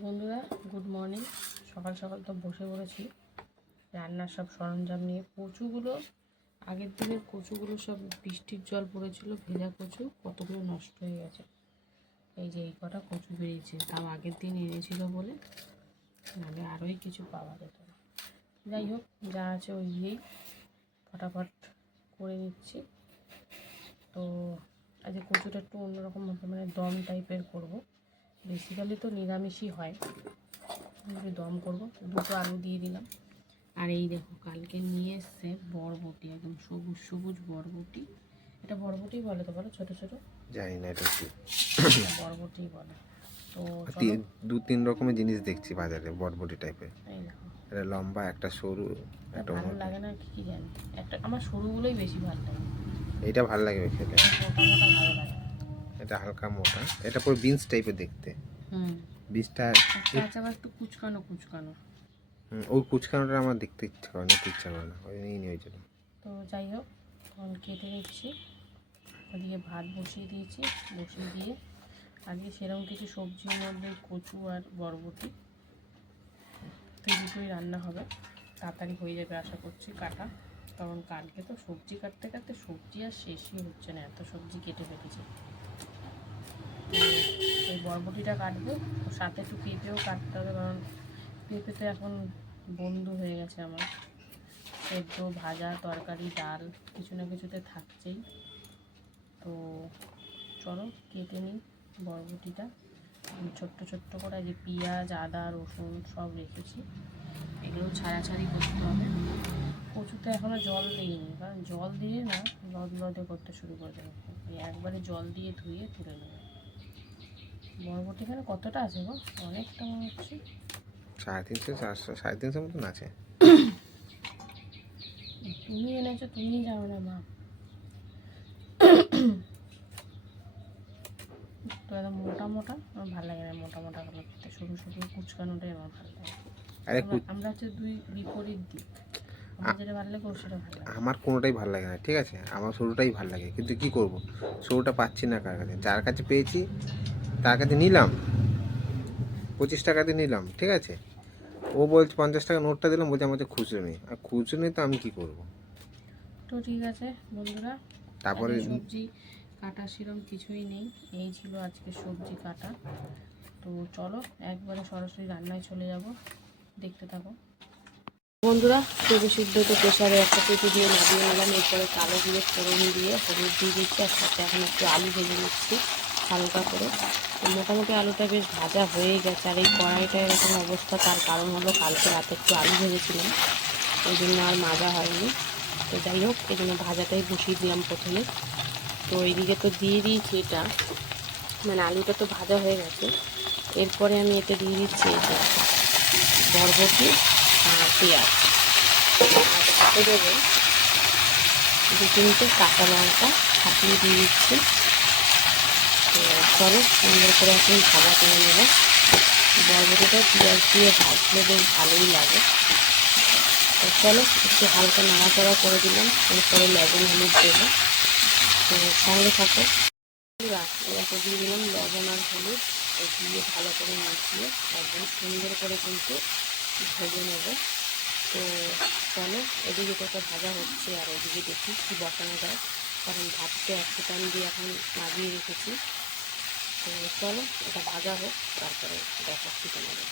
বন্ধুরা good morning সকাল সকাল তো বসে পড়েছি। রান্নার সব সরঞ্জাম নিয়ে কচুগুলো, আগের দিনের কচুগুলো সব বৃষ্টির জল পড়েছিল, ভেজা কচু, কতগুলো নষ্ট হয়ে গেছে। এই যে এই কটা কচু বেরিয়েছে, তাও আগের দিন এনেছিল বলে নাহলে আরোই কিছু পাওয়া যেত না। যাই হোক, যা আছে ওই দিয়েই ফটাফট করে নিচ্ছি। তো আজকে কচুটা একটু অন্যরকম মতো মানে দম টাইপের করব। বেসিক্যালি তো নিরামিষই হয়। একটু দম করব দুটো আলু দিয়ে দিলাম। আর এই দেখো কালকে নিয়ে এসছে বরবটি একদম সবুজ সবুজ বরবটি। এটা বরবটি বলে তো বলো ছোটো ছোটো? জানি না এটা কি। বরবটি বলে। তো দু তিন রকমের জিনিস দেখছি বাজারে বরবটি টাইপের একটা লম্বা একটা সরু একটা ভালো লাগে না কি কি জানি। একটা আমার সরুগুলোই বেশি ভালো লাগে। এইটা ভালো লাগে খেতে। মোটা মোটা ভালো লাগে। এটা হালকা মোটা। এটা পুরো বিনস টাইপের দেখতে। হুম। বিনসটা একটা আছে আবার একটু কুচকানো কুচকানো। হুম, ওই কুচকানোটা আমার দেখতে ইচ্ছা করে না ইচ্ছা করে না। ওই নিয়ে নিয়ে জন্য। তো যাই হোক তখন কেটে নিচ্ছি। ওদিকে ভাত বসিয়ে দিয়েছি বসিয়ে দিয়ে আজকে সেরকম কিছু সবজির মধ্যে কচু আর বরবটি তো দুটোই রান্না হবে। তাড়াতাড়ি হয়ে যাবে আশা করছি কাটা। কারণ কালকে তো সবজি কাটতে কাটতে সবজি আর শেষই হচ্ছে না এত সবজি কেটে ফেলেছি। এই বরবটিটা কাটবো। সাথে একটু পেঁপেও কাটতে হবে, কারণ পেঁপে তো এখন বন্ধু হয়ে গেছে আমার। সেদ্ধ, ভাজা, তরকারি, ডাল কিছু না কিছুতে থাকছেই। তো চলো কেটে নিই বরবটিটা। ছোট্ট ছোট্ট করে যে পেঁয়াজ, আদা, রসুন সব রেখেছি। এগুলো ছাড়াছাড়ি করতে হবে। কচুতে এখনও জল দিইনি, কারণ জল দিয়ে না লদ লদে করতে শুরু করে দেবে। একবারে জল দিয়ে ধুয়ে তুলে নেব। বরবটি এখানে কতটা আছে গো? অনেকটা মনে হচ্ছে। সাড়ে তিনশো চারশো সাড়ে তিনশো মতন আছে। তুমি এনেছো তুমি যাও না মা। তো একদম মোটা মোটা আমার ভালো লাগে না মোটা মোটা গুলো খেতে সরু সরু কুচকানোটাই আমার ভালো লাগে। আমরা- হচ্ছে দুই বিপরীত দিক। আমার কোনোটাই ভালো লাগে না ঠিক আছে? আমার সরুটাই ভালো লাগে কিন্তু কি করব? সরুটা পাচ্ছি না কার কাছে? যার কাছে পেয়েছি কাছে নিলাম পঁচিশ টাকাতে নিলাম ঠিক আছে? ও বলছে পঞ্চাশ টাকা নোটটা দিলাম বলছে আমার খুচরো নেই। আর খুচরো নেই তো আমি কি করব? তো ঠিক আছে বন্ধুরা তারপরে সবজি কাটা সেরকম কিছুই নেই এই ছিল আজকে সবজি কাটা। তো চলো একবারে সরাসরি রান্নায় চলে যাব দেখতে থাকো। বন্ধুরা পেঁপে সিদ্ধ তো প্রেশারে একটা পেঁপে দিয়ে নামিয়ে নিলাম এরপরে কালো দিয়ে ফোড়ন দিয়ে হলুদ দিয়ে দিচ্ছি আর সাথে এখন একটু আলু ভেজে নিচ্ছি। হালকা করে। মোটামুটি আলুটা বেশ ভাজা হয়ে গেছে। আর এই কড়াইটা এরকম অবস্থা, তার কারণ হলো কালকে রাতে একটু আলু ভেজেছিলাম। ওই জন্য আর মাজা হয়নি। তো যাই হোক, এই জন্য ভাজাটাই বসিয়ে দিলাম প্রথমে। তো এইদিকে তো দিয়ে দিয়েছি এটা। মানে আলুটা তো ভাজা হয়ে গেছে। এরপরে আমি এতে দিয়ে দিচ্ছি যে বরবটি আর পেঁয়াজ। আর দেবো দু তিনটে কাঁচা লঙ্কা ছাপিয়ে দিয়ে দিচ্ছি। চলো সুন্দর করে এখন ভাজা করে নেব। বরবটিটা পেঁয়াজ দিয়ে ভাজলে বেশ ভালোই লাগে। তো চলো একটু হালকা নাড়াচাড়া করে দিলাম, এরপরে লবণ হলুদ দেবো। তো সঙ্গে থাকো। এরপর দিয়ে দিলাম লবণ আর হলুদ। দিয়ে ভালো করে মাখিয়ে একদম সুন্দর করে কিন্তু ভেজে নেব। তো চলো, এদিকে তো একটা ভাজা হচ্ছে আর ওদিকে দেখি কী বসানো যায়, কারণ ভাত তো এক ফুটান দিয়ে এখন নামিয়ে রেখেছি। তো চলো, এটা ভাজা হোক তারপরে দেখা কী নেবে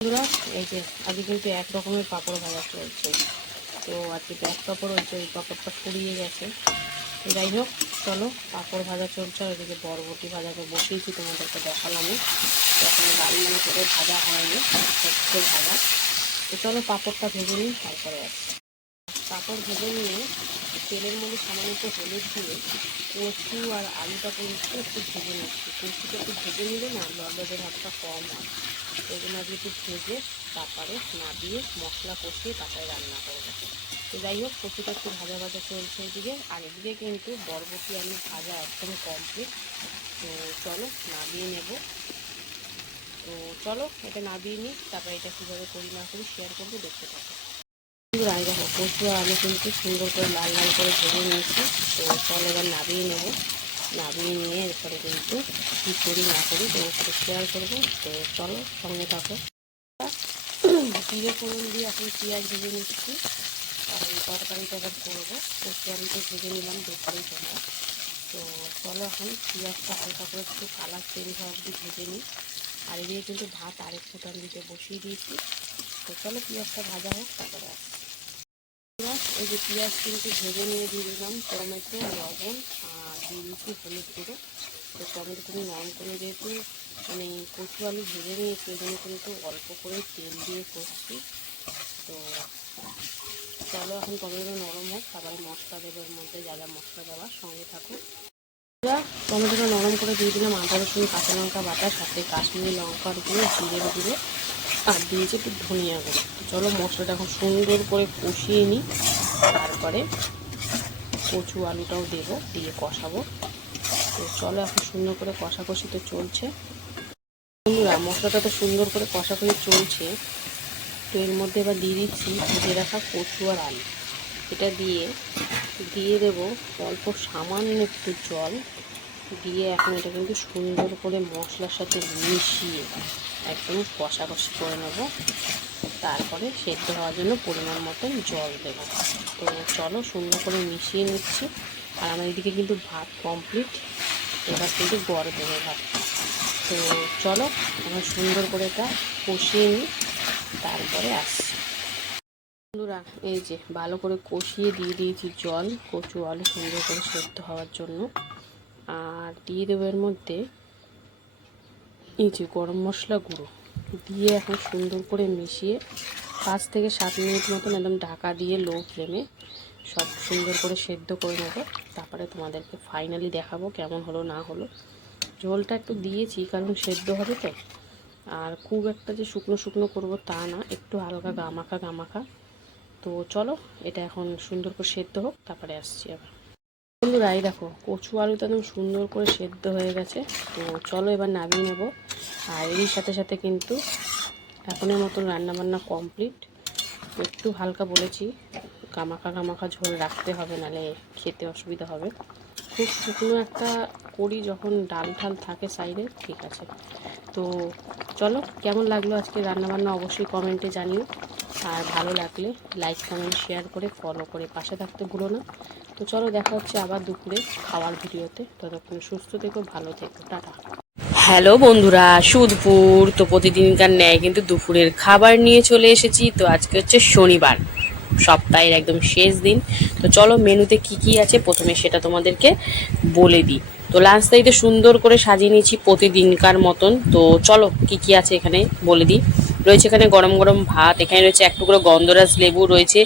বন্ধুরা, এই যে আজকে কিন্তু এক রকমের পাঁপড় ভাজা চলছে, তো আজকে ব্যাক পাঁপড় হচ্ছে ওই পাঁপড়টা ফুরিয়ে গেছে। যাই হোক, চলো, পাঁপড় ভাজা চলছে, আর ওইদিকে বরবটি ভাজাকে বসিয়েছি, তোমাদেরকে দেখালামই। তো এখন রান্না করে ভাজা হয়নি হচ্ছে ভাজা। তো চলো, পাঁপড়টা ভেজে নিই, তারপরে আসছি। পাঁপড় ভেজে নিয়ে তেলের মধ্যে সামান্য একটু হলুদ দিয়ে কচু আর আলুটা কিন্তু একটু ভেজে নিচ্ছি। কচুটা একটু ভেজে নিলে না লবণের হাতটা কম হয়। এগুলো আগে একটু ভেজে, তারপরে না দিয়ে মশলা কষিয়ে তারপরে রান্না করব। তো যাই হোক, কচুটা একটু ভাজা ভাজা চলছে এদিকে। আর এদিকে কিন্তু বরবটি আলু ভাজা একদম কমপ্লিট তো চলো নামিয়ে নেব। তো চলো, এটা নামিয়ে নিই। তারপরে এটা কীভাবে করি না করি শেয়ার করব, দেখতে থাকো। রায় দেখো, কচু আলু কিন্তু সুন্দর করে লাল লাল করে ভেজে নিয়েছি। তো চলো এবার নামিয়ে নেব। নামিয়ে নিয়ে এরপরে কিন্তু কী করি, না করি তোমার সাথে শেয়ার করব। তো চলো সঙ্গে থাকো। জিরে ফোড়ন দিয়ে এখন পেঁয়াজ ভেজে নিচ্ছি। কারণ তরকারিটা এবার করব। কচু আলুটা ভেজে নিলাম দুপুরের জন্য তো চলো এখন পেঁয়াজটা হালকা করে একটু কালার চেঞ্জ হওয়া অবধি ভেজে নিই। আর এদিকে কিন্তু ভাত আরেক ফোটান দিতে বসিয়ে দিয়েছি। তো চলো পেঁয়াজটা ভাজা হোক, তারপরে এই যে পেঁয়াজ কিন্তু ভেজে নিয়ে দিয়ে দিলাম, টমেটো, লবণ আর দিয়ে দিচ্ছি হলুদ গুঁড়ো। তো টমেটোগুলো নরম করে যেহেতু মানে কচু আলু ভেজে নিয়েছি ওই জন্য কিন্তু অল্প করে তেল দিয়ে করছি। তো চলো এখন টমেটো নরম হোক তারপরে মশলা দেবো এর মধ্যে, যা যা মশলা দেওয়ার সঙ্গে থাকুক টমেটোটা নরম করে দিয়ে দিলাম, আদা রসুন, কাঁচা লঙ্কা বাটা, সাথে কাশ্মীরি লঙ্কার গুঁড়ো জিরের গুঁড়ো আর দিয়েছি একটু ধনিয়া গুঁড়ো। চলো মশলাটা এখন সুন্দর করে কষিয়ে নিই। তারপরে কচু আলুটাও দেবো, দিয়ে কষাবো। তো চলো এখন সুন্দর করে কষাকষি তো চলছে। বন্ধুরা, মশলাটা তো সুন্দর করে কষাকষি চলছে। তো এর মধ্যে এবার দিয়ে দিচ্ছি ভেজে রাখা কচু আর আলু। এটা দিয়ে দিয়ে দেবো অল্প সামান্য একটু জল। দিয়ে এখন এটা কিন্তু সুন্দর করে মশলার সাথে মিশিয়ে একদম কষাকষি করে নেব। তারপরে সেদ্ধ হওয়ার জন্য পরিমাণ মতন জল দেবো। তো চলো সুন্দর করে মিশিয়ে নিচ্ছি। আর আমার এদিকে কিন্তু ভাত কমপ্লিট এবার কিন্তু গড় দেবো ভাত তো চলো আমরা সুন্দর করে এটা কষিয়ে নিই। তারপরে আসছি। বন্ধুরা, এই যে ভালো করে কষিয়ে দিয়ে দিয়েছি জল। কচু আলু সুন্দর করে সেদ্ধ হওয়ার জন্য। আর দিয়ে দেবো এর মধ্যে এই যে গরম মশলা গুঁড়ো। দিয়ে এখন সুন্দর করে মিশিয়ে পাঁচ থেকে সাত মিনিট মতন একদম ঢাকা দিয়ে লো ফ্লেমে সব সুন্দর করে সেদ্ধ করে নেব। তারপরে তোমাদেরকে ফাইনালি দেখাবো কেমন হলো না হলো। ঝোলটা একটু দিয়েছি, কারণ সেদ্ধ হবে তো। আর খুব একটা যে শুকনো শুকনো করব তা না, একটু হালকা গামাখা গামাখা। তো চলো, এটা এখন সুন্দর করে সেদ্ধ হোক, তারপরে আসছি আবার। বন্ধুরা, এই দেখো, কচু আলুটা একদম সুন্দর করে সেদ্ধ হয়ে গেছে। তো চলো এবার নামিয়ে নেব। আর এরই সাথে সাথে কিন্তু এখনের মতন রান্নাবান্না কমপ্লিট একটু হালকা বলেছি কামাখা কামাখা ঝোল রাখতে হবে, নালে খেতে অসুবিধা হবে। খুব শুকনো একটা করি যখন ডাল ঠাল থাকে সাইডে, ঠিক আছে। তো চলো, কেমন লাগল আজকে রান্নাবান্না অবশ্যই কমেন্টে জানিও। আর ভালো লাগলে লাইক কমেন্ট শেয়ার করে ফলো করে পাশে থাকতে ভুলো না। তো চলো দেখা হচ্ছে আবার দুপুরে খাওয়ার ভিডিওতে। ততক্ষণ সুস্থ থেকো, ভালো থেকো, টাটা। হ্যালো বন্ধুরা, সুদপুর। তো প্রতিদিনকার ন্যায় কিন্তু দুপুরের খাবার নিয়ে চলে এসেছি। তো আজকে হচ্ছে শনিবার, সপ্তাহের একদম শেষ দিন। তো চলো মেনুতে কি কি আছে? প্রথমে সেটা তোমাদেরকে বলে দিই। তো লাঞ্চটা তো সুন্দর করে সাজিয়ে নিয়েছি প্রতিদিনকার মতন। তো চলো কি কি আছে এখানে বলে দিই। রয়েছে এখানে গরম গরম ভাত, এখানে রয়েছে এক টুকরো গন্ধরাজ লেবু, রয়েছে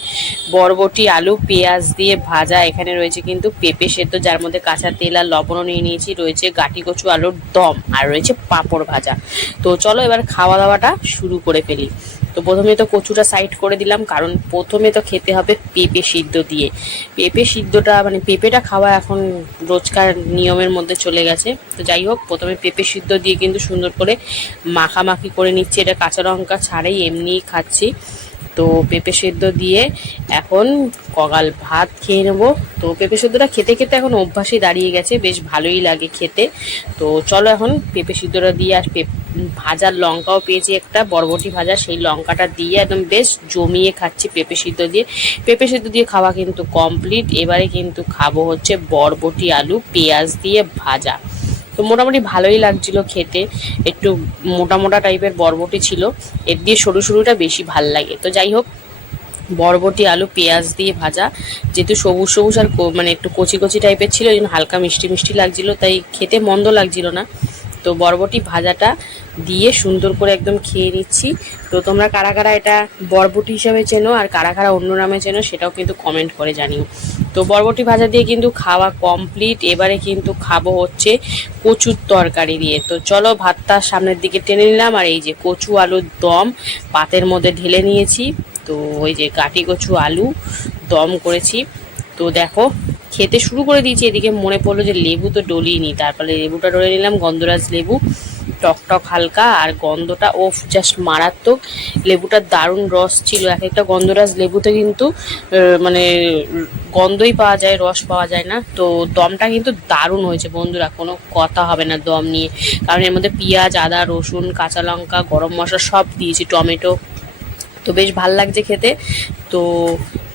বরবটি, আলু, পেঁয়াজ দিয়ে ভাজা, এখানে রয়েছে কিন্তু পেঁপে সেদ্ধ, যার মধ্যে কাঁচা তেল আর লবণও নিয়ে নিয়েছি, রয়েছে গাটি কচু আলুর দম, আর রয়েছে পাঁপড় ভাজা। তো চলো এবার খাওয়া দাওয়াটা শুরু করে ফেলি। তো প্রথমে তো কচুটা সাইড করে দিলাম, কারণ প্রথমে তো খেতে হবে পেঁপে সিদ্ধ দিয়ে। পেঁপে সিদ্ধটা মানে পেঁপেটা খাওয়া এখন রোজকার নিয়মের মধ্যে চলে গেছে। তো যাই হোক, প্রথমে পেঁপে সিদ্ধ দিয়ে কিন্তু সুন্দর করে মাখামাখি করে নিচ্ছি। এটা কাঁচা লঙ্কা ছাড়াই এমনিই খাচ্ছি। তো পেঁপে সেদ্ধ দিয়ে এখন কগাল ভাত খেয়ে নেব। তো পেঁপে সেদ্ধটা খেতে খেতে এখন অভ্যাসই দাঁড়িয়ে গেছে, বেশ ভালোই লাগে খেতে। তো চলো এখন পেঁপে সিদ্ধটা দিয়ে আর ভাজার লঙ্কাও পেয়েছি একটা, বরবটি ভাজা, সেই লঙ্কাটা দিয়ে একদম বেশ জমিয়ে খাচ্ছি পেঁপে সিদ্ধ দিয়ে। পেঁপে সিদ্ধ দিয়ে খাওয়া কিন্তু কমপ্লিট এবারে কিন্তু খাব হচ্ছে বরবটি, আলু, পেঁয়াজ দিয়ে ভাজা। তো মোটামুটি ভালোই লাগছিল খেতে। একটু মোটা মোটা টাইপের বরবটি ছিল। এর দিয়ে সরু সরুটা বেশি ভালো লাগে। তো যাই হোক, বরবটি, আলু, পেঁয়াজ দিয়ে ভাজা। যেহেতু সবুজ সবুজ আর মানে একটু কচি কচি টাইপের ছিল ওই জন্য হালকা মিষ্টি মিষ্টি লাগছিল, তাই খেতে মন্দ লাগছিল না। তো বরবটি ভাজাটা দিয়ে সুন্দর করে একদম খেয়ে নিচ্ছি। তো তোমরা কারা কারা এটা বরবটি হিসাবে চেনো আর কারা কারা অন্য নামে চেনো সেটাও কিন্তু কমেন্ট করে জানিও। তো বরবটি ভাজা দিয়ে কিন্তু খাওয়া কমপ্লিট এবারে কিন্তু খাব হচ্ছে কচুর তরকারি দিয়ে। তো চলো ভাতটা সামনের দিকে টেনে নিলাম আর এই যে কচু আলুর দম পাতের মধ্যে ঢেলে নিয়েছি। তো ওই যে গাটি কচু আলু দম করেছি। তো দেখো, খেতে শুরু করে দিয়েছি। এদিকে মনে পড়ল যে লেবু তো ডলিনি। তারপরে লেবুটা ডলে নিলাম, গন্ধরাজ লেবু। টক টক হালকা, আর গন্ধটা, ওফ জাস্ট মারাত্মক। লেবুটার দারুণ রস ছিল, এক একটা গন্ধরাজ লেবুতে কিন্তু মানে গন্ধই পাওয়া যায়, রস পাওয়া যায় না। তো দমটা কিন্তু দারুণ হয়েছে বন্ধুরা, কোনো কথা হবে না দম নিয়ে। কারণ এর মধ্যে পেঁয়াজ, আদা, রসুন, কাঁচা লঙ্কা, গরম মশলা সব দিয়েছি, টমেটো। তো বেশ ভালো লাগছে খেতে। তো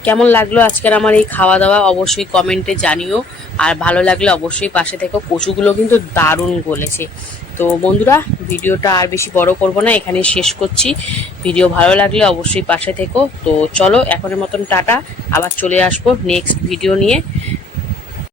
কেমন লাগল আজকের আমার এই খাওয়া দাওয়া অবশ্যই কমেন্টে জানিও। আর ভালো লাগলে অবশ্যই পাশে থেকো কচুগুলো কিন্তু দারুণ গলেছে। তো বন্ধুরা, ভিডিওটা আর বেশি বড় করব না এখানে শেষ করছি। ভিডিও ভালো লাগলে অবশ্যই পাশে থেকো। তো চলো, এখনের মতন টাটা। আবার চলে আসব নেক্সট ভিডিও নিয়ে।